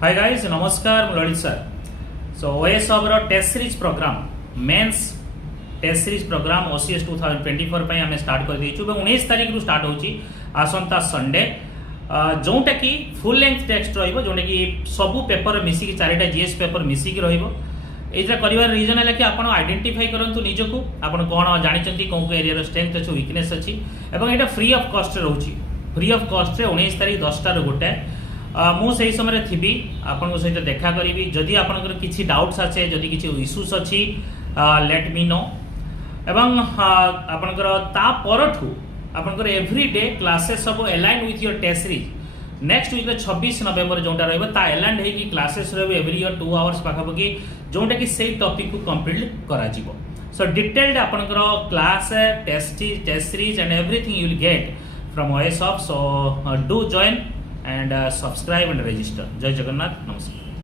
Hi guys, नमस्कार मैं Lalit sir. So OS ର test series program mains test series program OCS 2024 ପାଇଁ ଆମେ ଷ୍ଟାର୍ଟ କରି ଦେଇଛୁ ଏବଂ 19 ତାରିଖ ରୁ ଷ୍ଟାର୍ଟ ହେଉଛି ଆସନ୍ତା ସଣ୍ଡେ जोटा कि फुल लेंथ टेक्स्ट रहिबो जोटा कि सबु पेपर मिसिकी चारिटा जीएस पेपर मिसिकी रहिबो. एइजा करिवार रीजन है कि आपण आइडेंटिफाई करंतु निजको आपण कोन जानिचंती कोन एरिया रो स्ट्रेंथ अछि वीकनेस अछि एवं एटा फ्री ऑफ कॉस्ट रहउछि. फ्री ऑफ कॉस्ट रे 19 तारिख 10 टा रो गोटे मु सही समय थी आपन सहित देखा करी. जदि आपनकर किछि डाउट्स आछे जदि किछि इश्यूज अछि लेट मी नो एवं आपनकर ता परठू आपनकर एवरी डे क्लासेस सब align with your test series. Next week 26 November जोटा रहबो ता अलाइन हे कि क्लासेस रहबो एवरी ईयर 2 आवर्स पाखापकी जोटा कि सेही टॉपिक को कंप्लीट करा जिवो. सो डिटेल्ड आपनकर class test series and everything you will get from OS. So do join and subscribe and register. Jai Jagannath. Namaskar.